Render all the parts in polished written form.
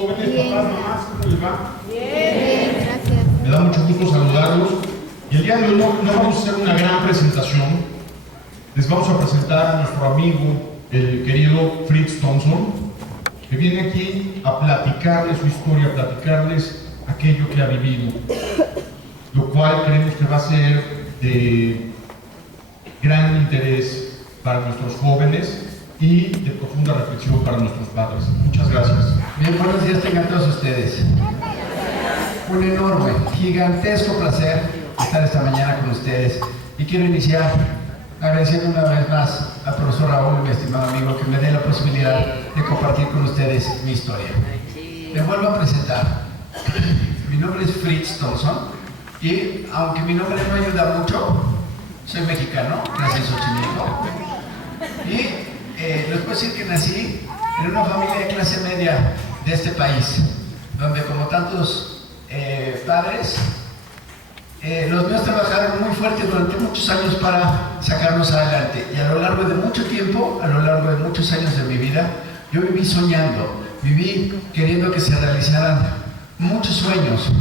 Jóvenes, Bien. papás, mamás, ¿cómo les va? Bien, gracias. Me da mucho gusto saludarlos. Y el día de hoy no vamos a hacer una gran presentación. Les vamos a presentar a nuestro amigo, el querido Fritz Thompson, que viene aquí a platicarles su historia, a platicarles aquello que ha vivido, lo cual creemos que va a ser de gran interés para nuestros jóvenes y de profunda reflexión para nuestros padres. Muchas gracias. Bien, buenos días tengan todos ustedes. Un enorme, gigantesco placer estar esta mañana con ustedes. Y quiero iniciar agradeciendo una vez más al profesor Raúl, mi estimado amigo, que me dé la posibilidad de compartir con ustedes mi historia. Me vuelvo a presentar. Mi nombre es Fritz Thompson y aunque mi nombre no ayuda mucho, soy mexicano, nací en Xochimilco. Y les puedo decir que nací en una familia de clase media de este país, donde como tantos padres, los míos trabajaron muy fuerte durante muchos años para sacarnos adelante. Y a lo largo de mucho tiempo, a lo largo de muchos años de mi vida, yo viví soñando, viví queriendo que se realizaran muchos sueños,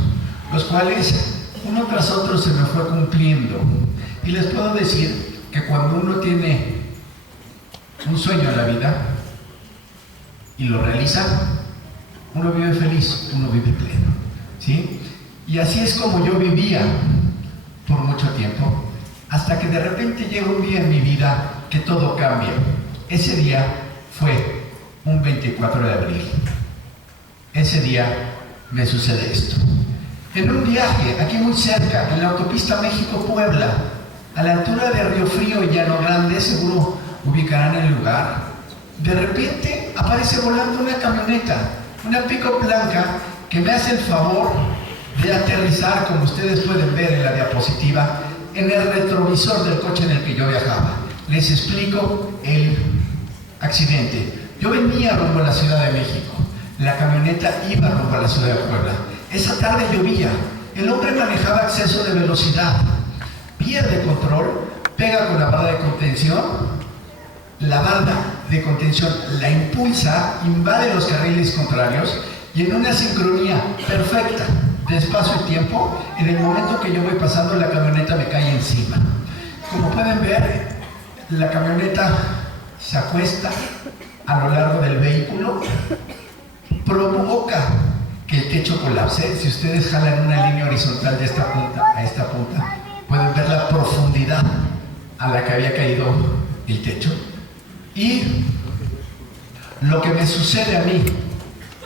los cuales uno tras otro se me fue cumpliendo. Y les puedo decir que cuando uno tiene un sueño en la vida y lo realiza, uno vive feliz, uno vive pleno, ¿sí? Y así es como yo vivía por mucho tiempo, hasta que de repente llega un día en mi vida que todo cambia. Ese día fue un 24 de abril. Ese día me sucede esto. En un viaje, aquí muy cerca, en la autopista México-Puebla, a la altura de Río Frío y Llano Grande, seguro ubicarán el lugar, de repente aparece volando una camioneta, una pick-up blanca, que me hace el favor de aterrizar, como ustedes pueden ver en la diapositiva, en el retrovisor del coche en el que yo viajaba. Les explico el accidente. Yo venía rumbo a la Ciudad de México, la camioneta iba rumbo a la Ciudad de Puebla. Esa tarde llovía, el hombre manejaba exceso de velocidad, pierde control, pega con la barra de contención. La banda de contención la impulsa, invade los carriles contrarios y en una sincronía perfecta de espacio y tiempo, en el momento que yo voy pasando, la camioneta me cae encima. Como pueden ver, la camioneta se acuesta a lo largo del vehículo, provoca que el techo colapse. Si ustedes jalan una línea horizontal de esta punta a esta punta, pueden ver la profundidad a la que había caído el techo. Y lo que me sucede a mí,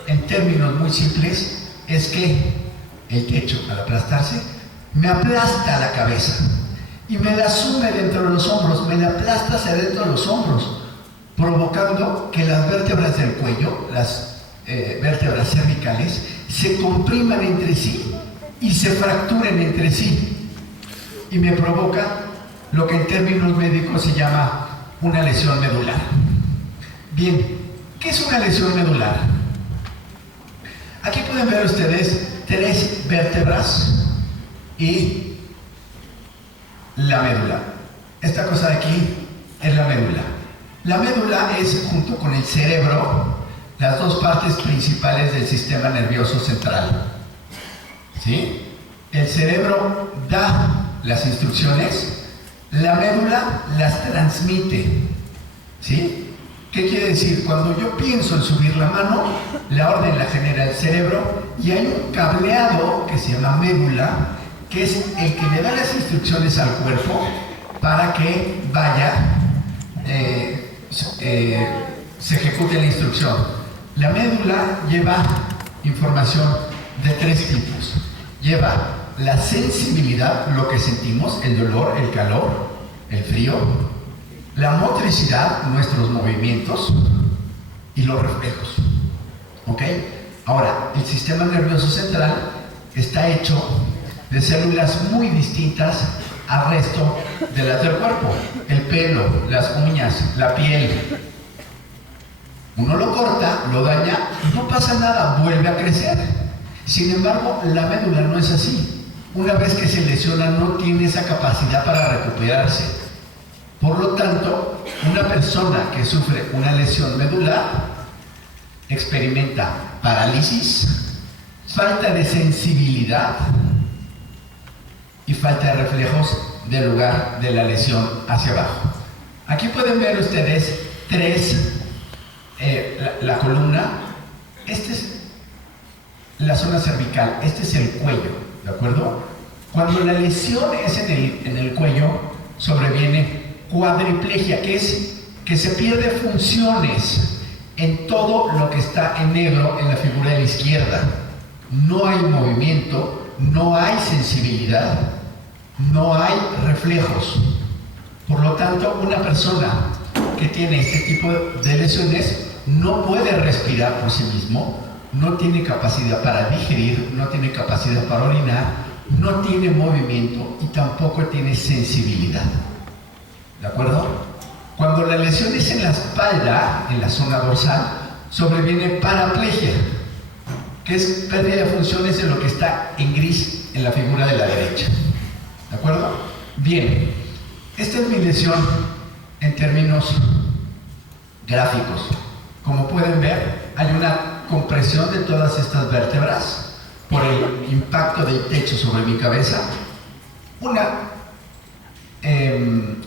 en términos muy simples, es que el techo, al aplastarse, me aplasta la cabeza y me la sume dentro de los hombros, me la aplasta hacia dentro de los hombros, provocando que las vértebras del cuello, las vértebras cervicales, se compriman entre sí y se fracturen entre sí. Y me provoca lo que en términos médicos se llama una lesión medular. Bien, ¿qué es una lesión medular? Aquí pueden ver ustedes 3 vértebras y la médula. Esta cosa de aquí es la médula. La médula es, junto con el cerebro, las 2 partes principales del sistema nervioso central. ¿Sí? El cerebro da las instrucciones, la médula las transmite, ¿sí? ¿Qué quiere decir? Cuando yo pienso en subir la mano, la orden la genera el cerebro y hay un cableado que se llama médula, que es el que le da las instrucciones al cuerpo para que vaya, se ejecute la instrucción. La médula lleva información de 3 tipos. Lleva la sensibilidad, lo que sentimos, el dolor, el calor, el frío, la motricidad, nuestros movimientos y los reflejos. ¿Ok? Ahora, el sistema nervioso central está hecho de células muy distintas al resto de las del cuerpo. El pelo, las uñas, la piel. Uno lo corta, lo daña y no pasa nada, vuelve a crecer. Sin embargo, la médula no es así. Una vez que se lesiona, no tiene esa capacidad para recuperarse. Por lo tanto, una persona que sufre una lesión medular experimenta parálisis, falta de sensibilidad y falta de reflejos del lugar de la lesión hacia abajo. Aquí pueden ver ustedes la columna. Esta es la zona cervical, este es el cuello, ¿de acuerdo? Cuando la lesión es en el cuello, sobreviene cuadriplegia, que es que se pierde funciones en todo lo que está en negro en la figura de la izquierda. No hay movimiento, no hay sensibilidad, no hay reflejos. Por lo tanto, una persona que tiene este tipo de lesiones no puede respirar por sí mismo, no tiene capacidad para digerir, no tiene capacidad para orinar, no tiene movimiento y tampoco tiene sensibilidad. ¿De acuerdo? Cuando la lesión es en la espalda, en la zona dorsal, sobreviene paraplegia, que es pérdida de funciones de lo que está en gris en la figura de la derecha. ¿De acuerdo? Bien, esta es mi lesión en términos gráficos. Como pueden ver, hay una compresión de todas estas vértebras por el impacto del techo sobre mi cabeza. Una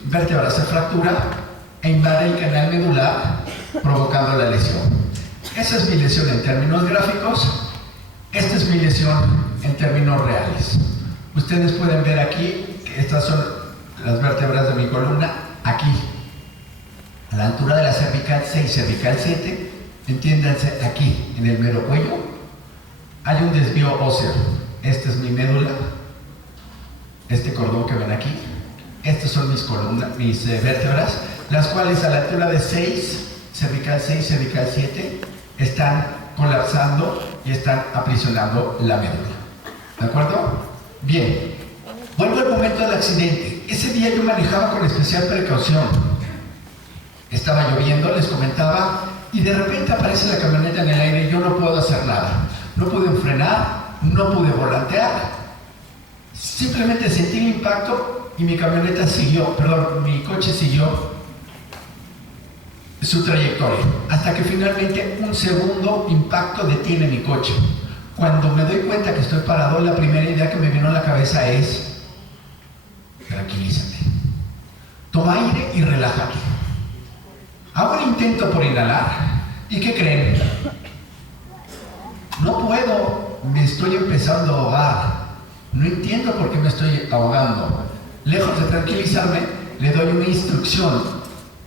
vértebra se fractura e invade el canal medular, provocando la lesión. Esa es mi lesión en términos gráficos. Esta es mi lesión en términos reales. Ustedes pueden ver aquí que estas son las vértebras de mi columna, aquí, a la altura de la cervical 6, cervical 7, entiéndanse aquí, en el mero cuello, hay un desvío óseo. Esta es mi médula, este cordón que ven aquí. Estas son mis columnas, mis vértebras, las cuales a la altura de 6, cervical 6, cervical 7, están colapsando y están aprisionando la médula. ¿De acuerdo? Bien. Vuelvo al momento del accidente. Ese día yo manejaba con especial precaución. Estaba lloviendo, les comentaba, y de repente aparece la camioneta en el aire y yo no puedo hacer nada. No pude frenar, no pude volantear. Simplemente sentí el impacto y mi camioneta siguió, mi coche siguió su trayectoria, hasta que finalmente un segundo impacto detiene mi coche. Cuando me doy cuenta que estoy parado, la primera idea que me vino a la cabeza es: tranquilízate, toma aire y relájate. Hago un intento por inhalar, ¿y qué creen? No puedo, me estoy empezando a ahogar. No entiendo por qué me estoy ahogando. Lejos de tranquilizarme, le doy una instrucción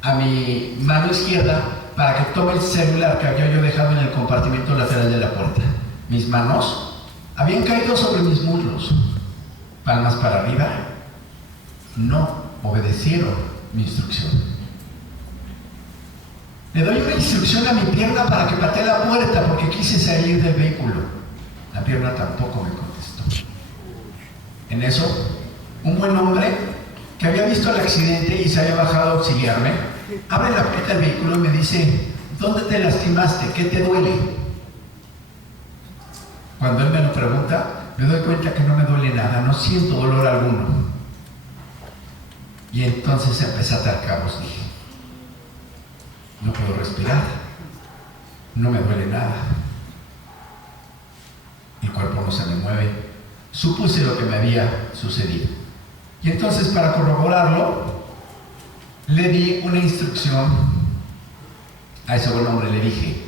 a mi mano izquierda para que tome el celular que había yo dejado en el compartimento lateral de la puerta. Mis manos habían caído sobre mis muslos, palmas para arriba. No obedecieron mi instrucción. Le doy una instrucción a mi pierna para que patee la puerta porque quise salir del vehículo. La pierna tampoco me contestó. En eso, un buen hombre que había visto el accidente y se había bajado a auxiliarme, abre la puerta del vehículo y me dice: ¿dónde te lastimaste? ¿Qué te duele? Cuando él me lo pregunta, me doy cuenta que no me duele nada, no siento dolor alguno. Y entonces empecé a atar cabos. Dije: no puedo respirar, no me duele nada, el cuerpo no se me mueve. Supuse lo que me había sucedido. Y entonces, para corroborarlo, le di una instrucción a ese buen hombre. Le dije: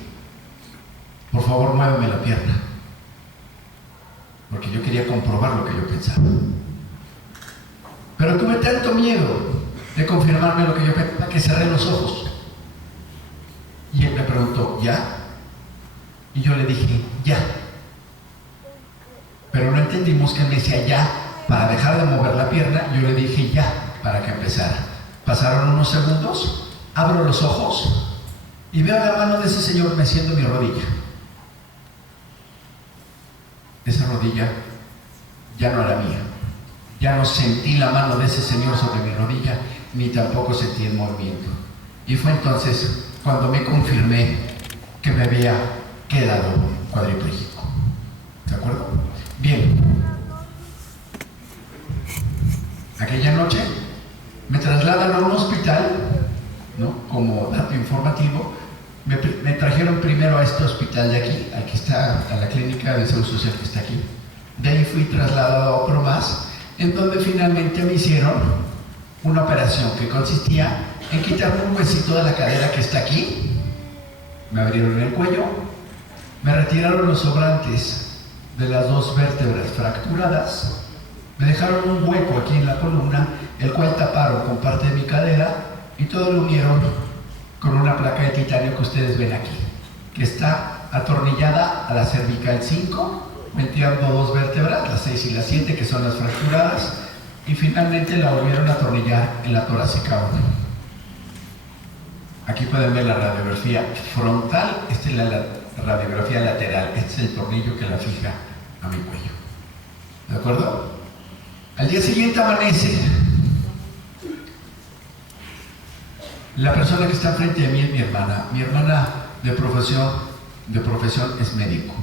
por favor, muéveme la pierna, porque yo quería comprobar lo que yo pensaba. Pero tuve tanto miedo de confirmarme lo que yo pensaba que cerré los ojos. Y él me preguntó: ¿ya? Y yo le dije: ya. Pero no entendimos que él me decía ya para dejar de mover la pierna. Yo le dije ya para que empezara. Pasaron unos segundos, abro los ojos y veo la mano de ese señor meciendo mi rodilla. Esa rodilla ya no era mía. Ya no sentí la mano de ese señor sobre mi rodilla, ni tampoco sentí el movimiento. Y fue entonces cuando me confirmé que me había quedado cuadripléjico. ¿De acuerdo? Bien. Aquella noche me trasladan a un hospital, ¿no?, como dato informativo, me trajeron primero a este hospital de aquí está, a la clínica de salud social que está aquí. De ahí fui trasladado a otro más, en donde finalmente me hicieron una operación que consistía en quitarme un huesito de la cadera que está aquí, me abrieron el cuello, me retiraron los sobrantes de las 2 vértebras fracturadas, me dejaron un hueco aquí en la columna, el cual taparon con parte de mi cadera y todo lo unieron con una placa de titanio que ustedes ven aquí, que está atornillada a la cervical 5, metiendo 2 vértebras, las 6 y las 7, que son las fracturadas, y finalmente la volvieron a atornillar en la torácica 1. Aquí pueden ver la radiografía frontal, esta es la radiografía lateral, este es el tornillo que la fija a mi cuello. ¿De acuerdo? Al día siguiente amanece. La persona que está frente de mí es mi hermana. Mi hermana de profesión es médico.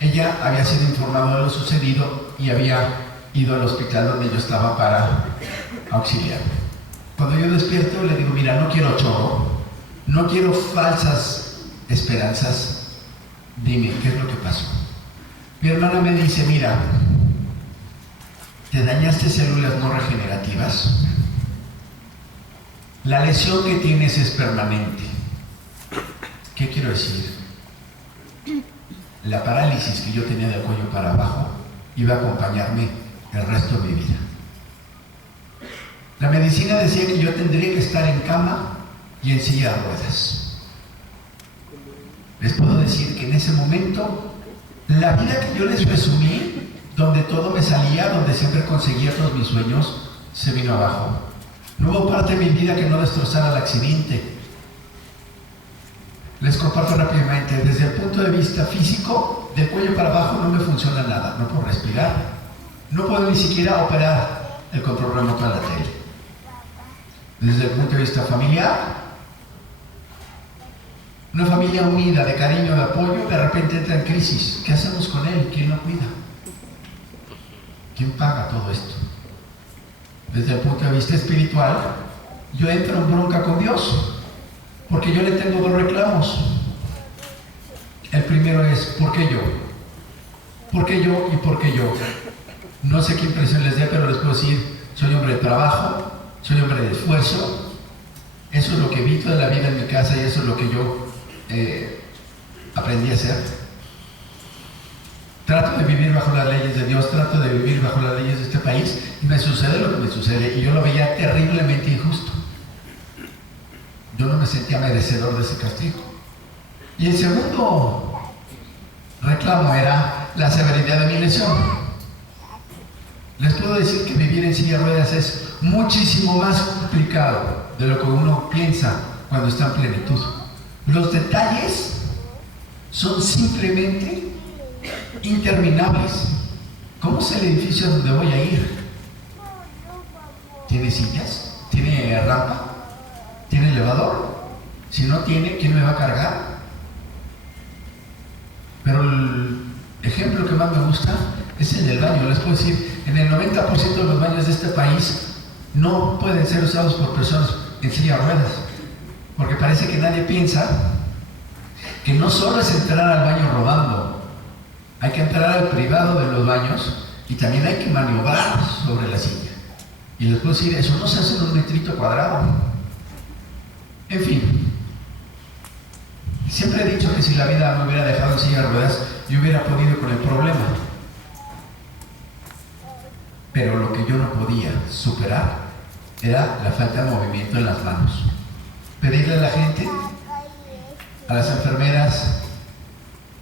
Ella había sido informada de lo sucedido y había ido al hospital donde yo estaba para auxiliarme. Cuando yo despierto le digo, mira, no quiero choro, no quiero falsas esperanzas, dime, ¿qué es lo que pasó? Mi hermana me dice, mira, te dañaste células no regenerativas, la lesión que tienes es permanente. ¿Qué quiero decir? La parálisis que yo tenía del cuello para abajo iba a acompañarme el resto de mi vida. La medicina decía que yo tendría que estar en cama y en silla de ruedas. Les puedo decir que en ese momento, la vida que yo les resumí, donde todo me salía, donde siempre conseguía todos mis sueños, se vino abajo. No hubo parte de mi vida que no destrozara el accidente. Les comparto rápidamente, desde el punto de vista físico, del cuello para abajo no me funciona nada, no puedo respirar, no puedo ni siquiera operar el control remoto de la tele. Desde el punto de vista familiar, una familia unida, de cariño, de apoyo, de repente entra en crisis. ¿Qué hacemos con él? ¿Quién lo cuida? ¿Quién paga todo esto? Desde el punto de vista espiritual, yo entro en bronca con Dios, porque yo le tengo 2 reclamos. El primero es, ¿por qué yo? ¿Por qué yo y por qué yo? No sé qué impresión les dé, pero les puedo decir, soy hombre de trabajo, soy hombre de esfuerzo, eso es lo que vi toda la vida en mi casa y eso es lo que yo aprendí a hacer. Trato de vivir bajo las leyes de Dios, trato de vivir bajo las leyes de este país y me sucede lo que me sucede y yo lo veía terriblemente injusto. Yo no me sentía merecedor de ese castigo. Y el segundo reclamo era la severidad de mi lesión. Les puedo decir que vivir en silla de ruedas es muchísimo más complicado de lo que uno piensa cuando está en plenitud. Los detalles son simplemente interminables. ¿Cómo es el edificio donde voy a ir? ¿Tiene sillas? ¿Tiene rampa? ¿Tiene elevador? Si no tiene, ¿quién me va a cargar? Pero el ejemplo que más me gusta es el del baño. Les puedo decir, en el 90% de los baños de este país no pueden ser usados por personas en silla de ruedas, porque parece que nadie piensa que no solo es entrar al baño rodando, hay que entrar al privado de los baños y también hay que maniobrar sobre la silla. Y les puedo decir, eso no se hace en un metrito cuadrado. En fin, siempre he dicho que si la vida me hubiera dejado en silla de ruedas, yo hubiera podido con el problema. Pero lo que yo no podía superar era la falta de movimiento en las manos. Pedirle a la gente, a las enfermeras,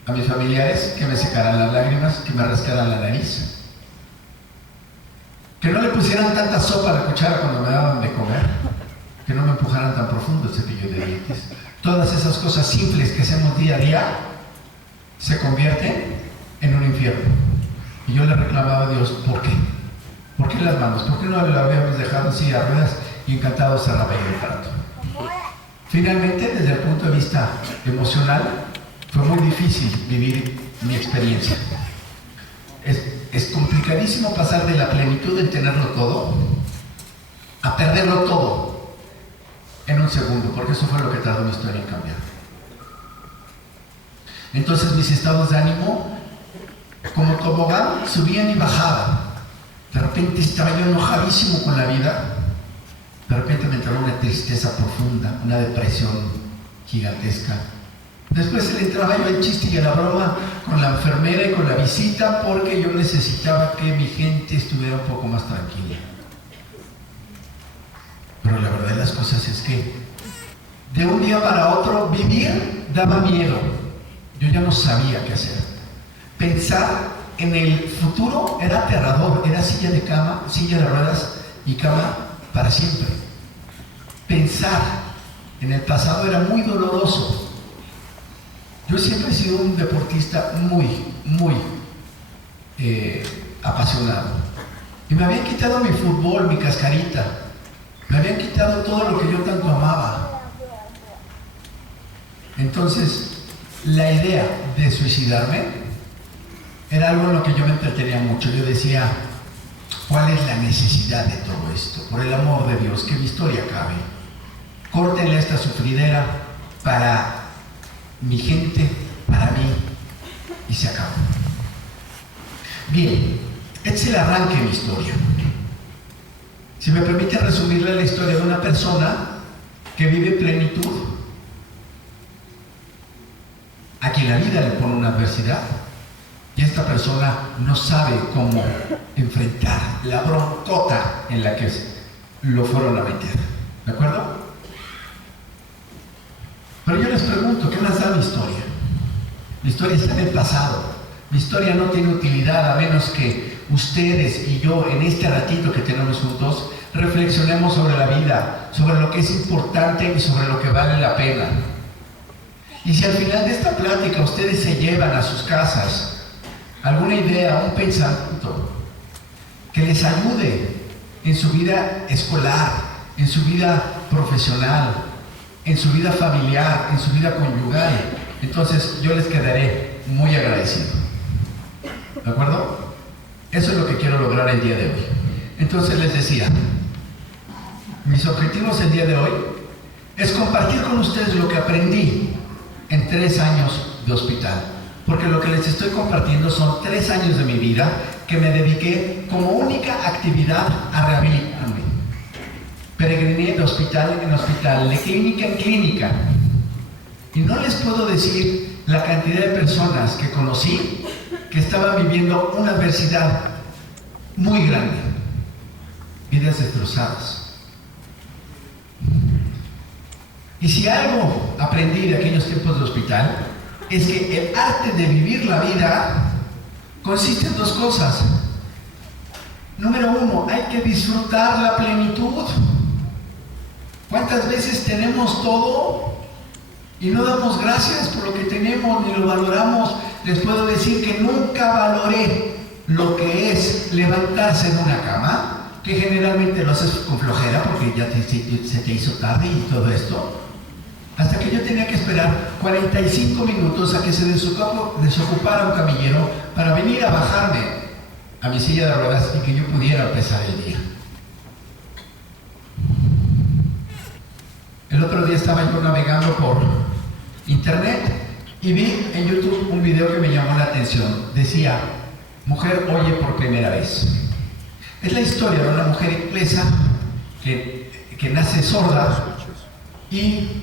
a mis familiares que me secaran las lágrimas, que me rascaran la nariz, que no le pusieran tanta sopa a la cuchara cuando me daban de comer, que no me empujaran tan profundo el cepillo de dientes. Todas esas cosas simples que hacemos día a día se convierten en un infierno. Y yo le reclamaba a Dios, ¿por qué? ¿Por qué las manos? ¿Por qué no lo habíamos dejado en silla de ruedas y encantado cerraba el trato? Finalmente, desde el punto de vista emocional, fue muy difícil vivir mi experiencia. Es complicadísimo pasar de la plenitud de tenerlo todo a perderlo todo en un segundo, porque eso fue lo que tardó mi historia en cambiar. Entonces mis estados de ánimo, como tobogán, subían y bajaban. De repente estaba yo enojadísimo con la vida. De repente me entraba una tristeza profunda, una depresión gigantesca. Después se le entraba yo el chiste y la broma con la enfermera y con la visita, porque yo necesitaba que mi gente estuviera un poco más tranquila. Pero la verdad de las cosas es que de un día para otro vivir daba miedo. Yo ya no sabía qué hacer. Pensar en el futuro era aterrador. Era silla de cama, silla de ruedas y cama para siempre. Pensar en el pasado era muy doloroso. Yo siempre he sido un deportista muy apasionado. Y me habían quitado mi fútbol, mi cascarita. Me habían quitado todo lo que yo tanto amaba. Entonces, la idea de suicidarme era algo en lo que yo me entretenía mucho. Yo decía, ¿cuál es la necesidad de todo esto? Por el amor de Dios, que mi historia acabe. Córtenle esta sufridera para mi gente, para mí, y se acabó. Bien, este es el arranque de mi historia. Si me permite resumirle la historia de una persona que vive plenitud, a quien la vida le pone una adversidad, y esta persona no sabe cómo enfrentar la broncota en la que lo fueron a meter. ¿De acuerdo? Pero yo les pregunto, ¿qué más da mi historia? Mi historia está en el pasado. Mi historia no tiene utilidad a menos que ustedes y yo, en este ratito que tenemos juntos, reflexionemos sobre la vida, sobre lo que es importante y sobre lo que vale la pena. Y si al final de esta plática ustedes se llevan a sus casas alguna idea, un pensamiento que les ayude en su vida escolar, en su vida profesional, en su vida familiar, en su vida conyugal, entonces yo les quedaré muy agradecido. ¿De acuerdo? Eso es lo que quiero lograr el día de hoy. Entonces les decía, mis objetivos el día de hoy es compartir con ustedes lo que aprendí en 3 años de hospital, porque lo que les estoy compartiendo son 3 años de mi vida que me dediqué como única actividad a rehabilitarme. Peregriné de hospital en hospital, de clínica en clínica, y no les puedo decir la cantidad de personas que conocí que estaban viviendo una adversidad muy grande, vidas destrozadas. Y si algo aprendí de aquellos tiempos de hospital, es que el arte de vivir la vida consiste en 2 cosas. Número 1, hay que disfrutar la plenitud. ¿Cuántas veces tenemos todo y no damos gracias por lo que tenemos ni lo valoramos? Les puedo decir que nunca valoré lo que es levantarse en una cama, que generalmente lo haces con flojera porque ya se te hizo tarde y todo esto. Hasta que yo tenía que esperar 45 minutos a que se desocupara un camillero para venir a bajarme a mi silla de ruedas y que yo pudiera empezar el día. El otro día estaba yo navegando por internet y vi en YouTube un video que me llamó la atención. Decía, mujer oye por primera vez. Es la historia de una mujer inglesa que nace sorda y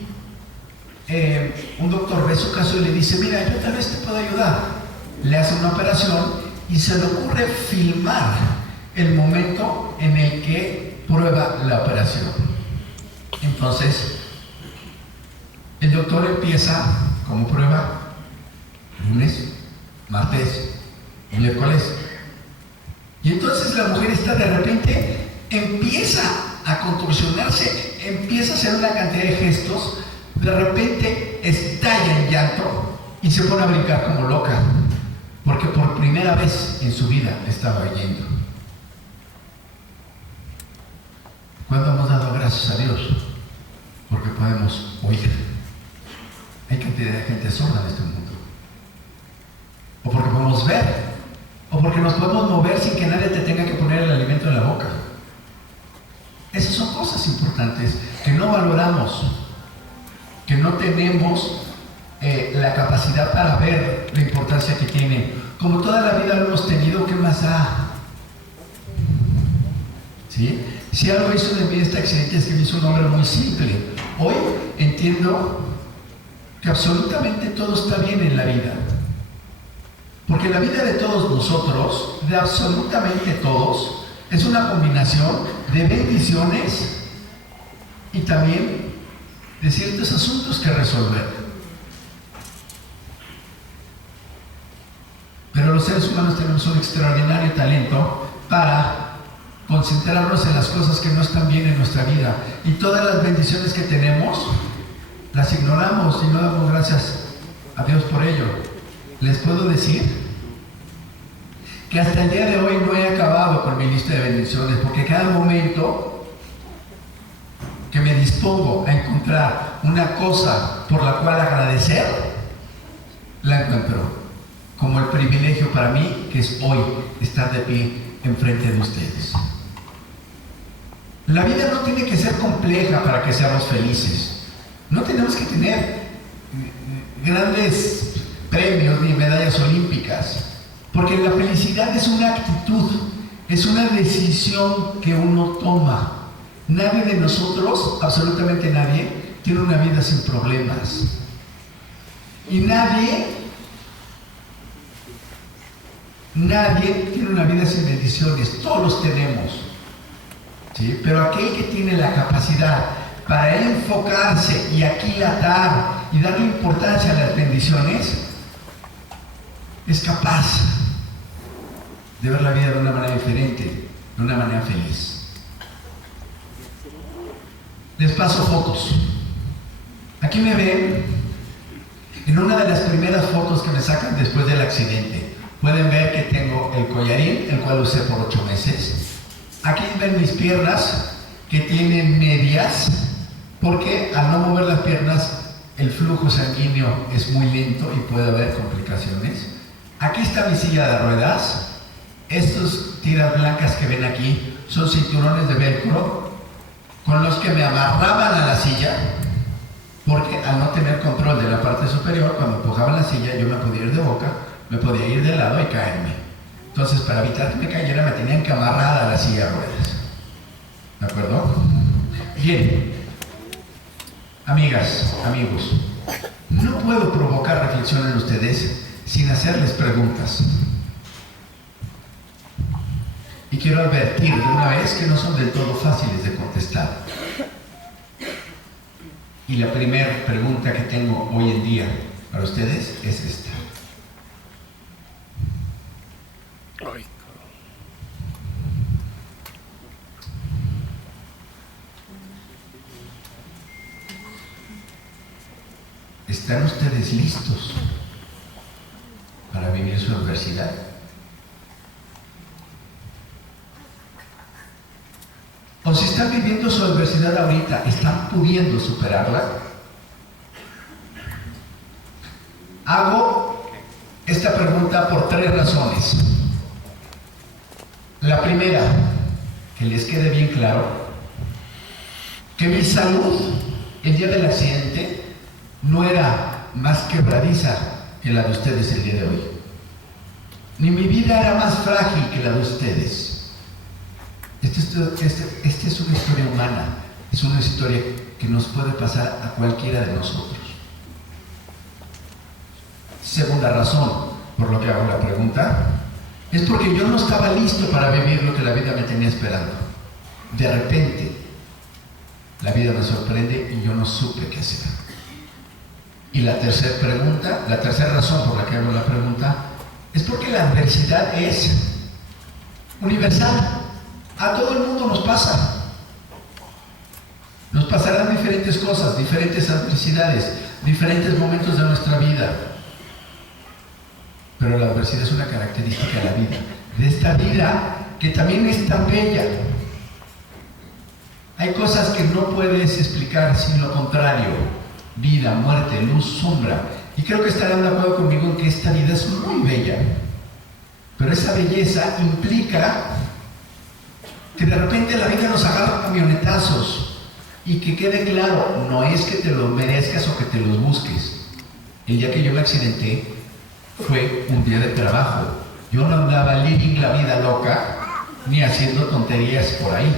un doctor ve su caso y le dice, mira, yo tal vez te puedo ayudar. Le hace una operación y se le ocurre filmar el momento en el que prueba la operación. Entonces, el doctor empieza como prueba lunes, martes, miércoles. Y entonces la mujer está de repente, empieza a contorsionarse, empieza a hacer una cantidad de gestos. De repente estalla en llanto y se pone a brincar como loca, porque por primera vez en su vida estaba oyendo. ¿Cuándo hemos dado gracias a Dios? Porque podemos oír. Hay cantidad de gente sorda en este mundo. O porque podemos ver, o porque nos podemos mover sin que nadie te tenga que poner el alimento en la boca. Esas son cosas importantes que no valoramos, que no tenemos la capacidad para ver la importancia que tiene. Como toda la vida lo hemos tenido, ¿qué más da? ¿Sí? Si algo hizo de mí este accidente es que me hizo un hombre muy simple. Hoy entiendo que absolutamente todo está bien en la vida. Porque la vida de todos nosotros, de absolutamente todos, es una combinación de bendiciones y también de ciertos asuntos que resolver. Pero los seres humanos tenemos un extraordinario talento para concentrarnos en las cosas que no están bien en nuestra vida. Y todas las bendiciones que tenemos, las ignoramos y no damos gracias a Dios por ello. Les puedo decir que hasta el día de hoy no he acabado con mi lista de bendiciones, porque cada momento que me dispongo a encontrar una cosa por la cual agradecer, la encuentro como el privilegio para mí que es hoy estar de pie enfrente de ustedes. La vida no tiene que ser compleja para que seamos felices. No tenemos que tener grandes premios ni medallas olímpicas, porque la felicidad es una actitud, es una decisión que uno toma. Nadie de nosotros, absolutamente nadie, tiene una vida sin problemas. Y nadie tiene una vida sin bendiciones. Todos los tenemos. ¿Sí? Pero aquel que tiene la capacidad para él enfocarse y aquilatar y darle importancia a las bendiciones, es capaz de ver la vida de una manera diferente, de una manera feliz. Les paso fotos. Aquí me ven en una de las primeras fotos que me sacan después del accidente. Pueden ver que tengo el collarín, el cual usé por 8 meses. Aquí ven mis piernas que tienen medias, porque al no mover las piernas el flujo sanguíneo es muy lento y puede haber complicaciones. Aquí está mi silla de ruedas. Estos tiras blancas que ven aquí son cinturones de velcro con los que me amarraban a la silla, porque al no tener control de la parte superior, cuando empujaba la silla yo me podía ir de boca, me podía ir de lado y caerme. Entonces, para evitar que me cayera, me tenían que amarrar a la silla de ruedas. ¿De acuerdo? Bien. Amigas, amigos, no puedo provocar reflexión en ustedes sin hacerles preguntas. Y quiero advertir de una vez que no son del todo fáciles de contestar. Y la primera pregunta que tengo hoy en día para ustedes es esta. ¿Están ustedes listos para vivir su adversidad? O si están viviendo su adversidad ahorita, ¿están pudiendo superarla? Hago esta pregunta por 3 razones. La primera, que les quede bien claro, que mi salud el día del accidente no era más quebradiza que la de ustedes el día de hoy. Ni mi vida era más frágil que la de ustedes. Esta es una historia humana, es una historia que nos puede pasar a cualquiera de nosotros. Segunda razón por lo que hago la pregunta, es porque yo no estaba listo para vivir lo que la vida me tenía esperando. De repente, la vida me sorprende y yo no supe qué hacer. Y la tercera razón por la que hago la pregunta, es porque la adversidad es universal. A todo el mundo nos pasa. Nos pasarán diferentes cosas, diferentes adversidades, diferentes momentos de nuestra vida. Pero la adversidad es una característica de la vida. De esta vida que también es tan bella. Hay cosas que no puedes explicar sin lo contrario. Vida, muerte, luz, sombra. Y creo que estarán de acuerdo conmigo en que esta vida es muy bella. Pero esa belleza implica que de repente la vida nos agarra camionetazos. Y que quede claro, no es que te los merezcas o que te los busques. el día que yo me accidenté fue un día de trabajo. Yo no andaba living la vida loca ni haciendo tonterías por ahí.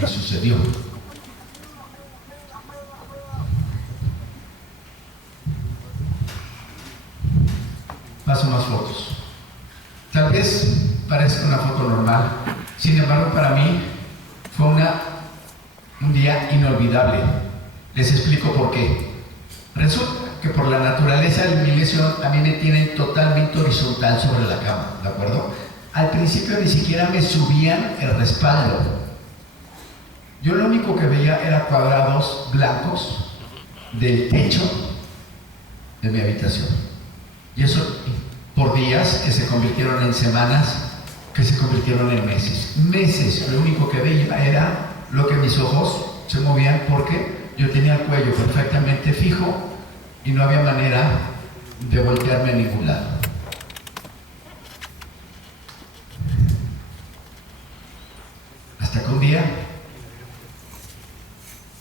Me sucedió. Paso más fotos. Tal vez parezca una foto normal, sin embargo para mí fue un día inolvidable. Les explico por qué. Resulta que por la naturaleza de mi lesión a mí me tienen totalmente horizontal sobre la cama, ¿de acuerdo? Al principio ni siquiera me subían el respaldo. Yo lo único que veía era cuadrados blancos del techo de mi habitación. Y eso por días que se convirtieron en semanas, que se convirtieron en meses. Meses, lo único que veía era lo que mis ojos se movían porque yo tenía el cuello perfectamente fijo y no había manera de voltearme a ningún lado. Hasta que un día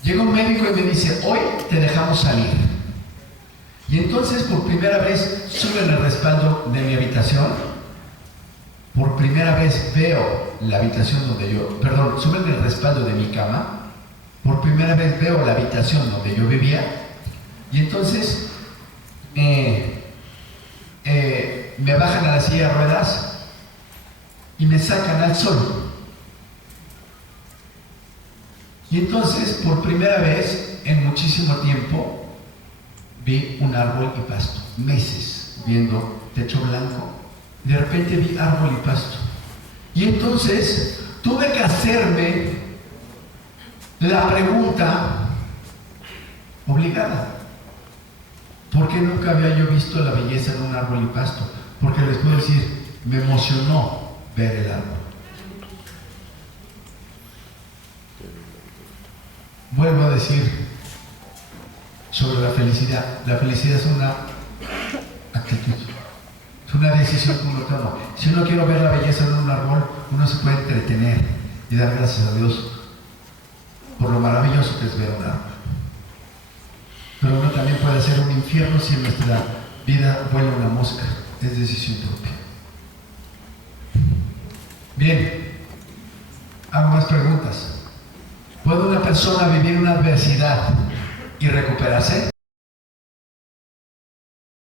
llega un médico y me dice, hoy te dejamos salir. Y entonces por primera vez suben el respaldo de mi habitación, por primera vez veo la habitación donde yo, perdón, suben el respaldo de mi cama, por primera vez veo la habitación donde yo vivía, y entonces me bajan a la silla de ruedas y me sacan al sol. Y entonces, por primera vez en muchísimo tiempo, vi un árbol y pasto. Meses viendo techo blanco. De repente vi árbol y pasto. Y entonces tuve que hacerme la pregunta obligada. ¿Por qué nunca había yo visto la belleza en un árbol y pasto? Porque les puedo decir, me emocionó ver el árbol. Vuelvo a decir sobre la felicidad. La felicidad es una actitud, es una decisión que uno toma. Si uno quiere ver la belleza en un árbol, uno se puede entretener y dar gracias a Dios por lo maravilloso que es ver un árbol. Pero uno también puede hacer un infierno si en nuestra vida vuela una mosca. Es decisión propia. Bien, hago más preguntas. ¿Puede una persona vivir una adversidad y recuperarse?